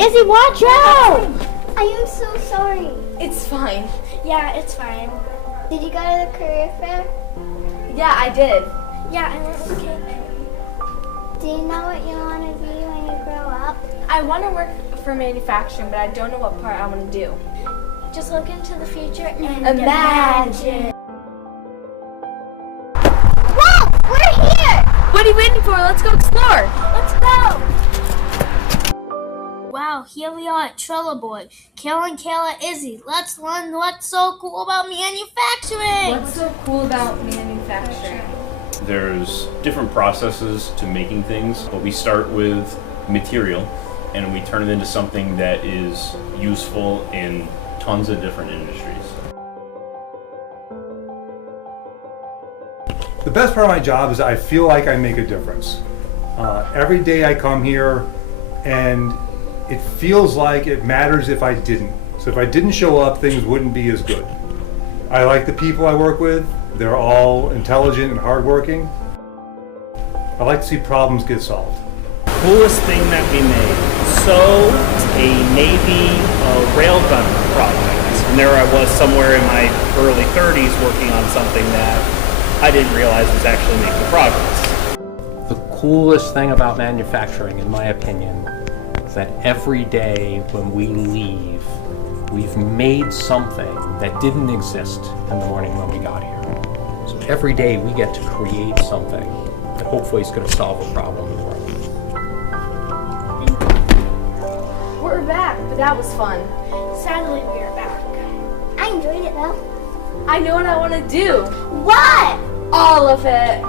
Izzy, watch out! I am so sorry. It's fine. Yeah, it's fine. Did you go to the career fair? Yeah, I did. Yeah, I went with Kate. Do you know what you want to be when you grow up? I want to work for manufacturing, but I don't know what part I want to do. Just look into the future and Imagine. Whoa! We're here! What are you waiting for? Let's go explore. Let's go! Wow, here we are at Trello Board. Kayla and Kayla, Izzy. Let's learn what's so cool about manufacturing. What's so cool about manufacturing? There's different processes to making things, but we start with material and we turn it into something that is useful in tons of different industries. The best part of my job is I feel like I make a difference. Every day I come here and it feels like it matters if I didn't. So if I didn't show up, things wouldn't be as good. I like the people I work with. They're all intelligent and hardworking. I like to see problems get solved. Coolest thing that we made. So, a Navy railgun project. And there I was somewhere in my early 30s working on something that I didn't realize was actually making progress. The coolest thing about manufacturing, in my opinion, is that every day when we leave, we've made something that didn't exist in the morning when we got here. So every day we get to create something that hopefully is going to solve a problem in the world. We're back, but that was fun. Sadly, we are back. I enjoyed it though. I know what I want to do. What? All of it.